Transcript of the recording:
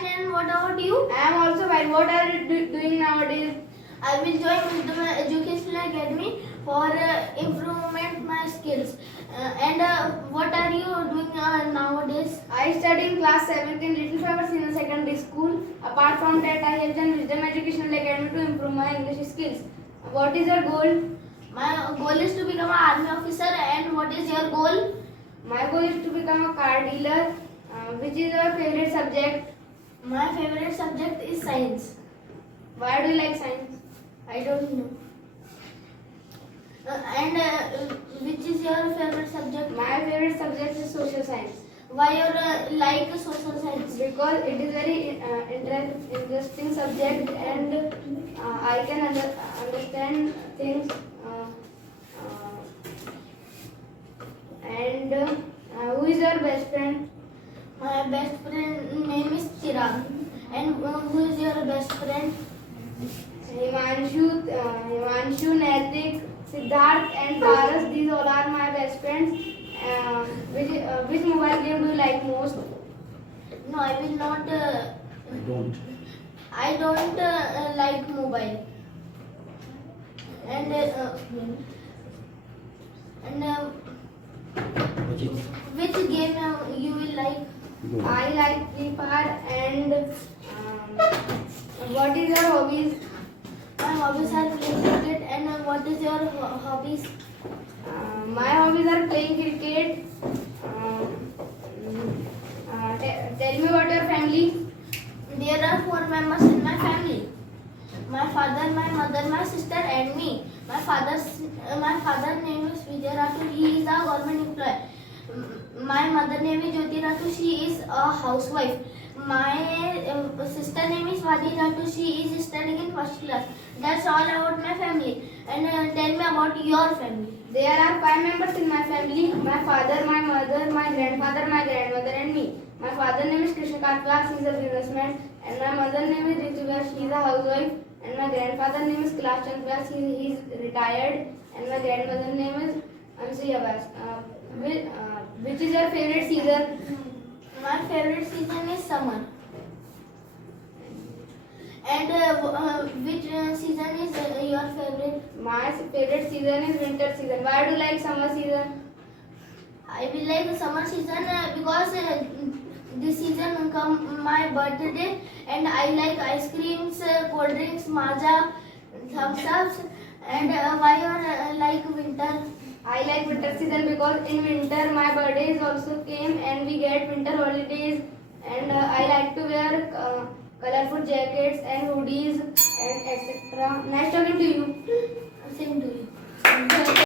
fine, and what about you? I am also fine. What are you doing nowadays? I will join with the educational academy for improvement my skills. And what are you doing nowadays? I study in class 7th in Little Flowers in a secondary school. Apart from that, I have done Wisdom Educational Academy to improve my English skills. What is your goal? My goal is to become an army officer. And what is your goal? My goal is to become a car dealer. Which is your favorite subject? My favorite subject is science. Why do you like science? I don't know. And which is your favorite subject? My favorite subject is social science. Why you like social science? Because it is very interesting subject, and I can understand things. And who is your best friend? My best friend name is Chirag. And who is your best friend? Himanshu, Naitik, Siddharth and Paras. These all are my best friends. Which mobile game do you like most? No, I will not. I don't like mobile. And which game you will like? I like Free Fire. And what is your hobbies? My hobbies are playing cricket. And what is your hobbies? My hobbies are playing cricket. Tell me about your family. There are 4 members in my family. My father, my mother, my sister, and me. My father's name is Vijay Rathore. He is a government employee. My mother name is Jyoti Rathore. She is a housewife. My sister name is Vadi Rathore. She is studying in 1st class. That's all about my family. And tell me about your family. There are 5 members in my family. My father, my mother, my grandfather, my grandmother, and me. My father name is Krishna Vyas. He is a businessman. And my mother name is Ritu Vyas. She is a housewife. And my grandfather name is Kailash Chand Vyas. He is retired. And my grandmother name is Ansuya Vyas. Which is your favorite season? My favorite season is summer. And which season is your favorite? My favorite season is winter season. Why do you like summer season? I will like the summer season because this season come my birthday, and I like ice creams, cold drinks, Maaza, thumbs ups. And why you like winter? I like winter season because in winter my birthday is also came and we get winter holidays, and I like to wear colorful jackets and hoodies and etc. Nice talking to you.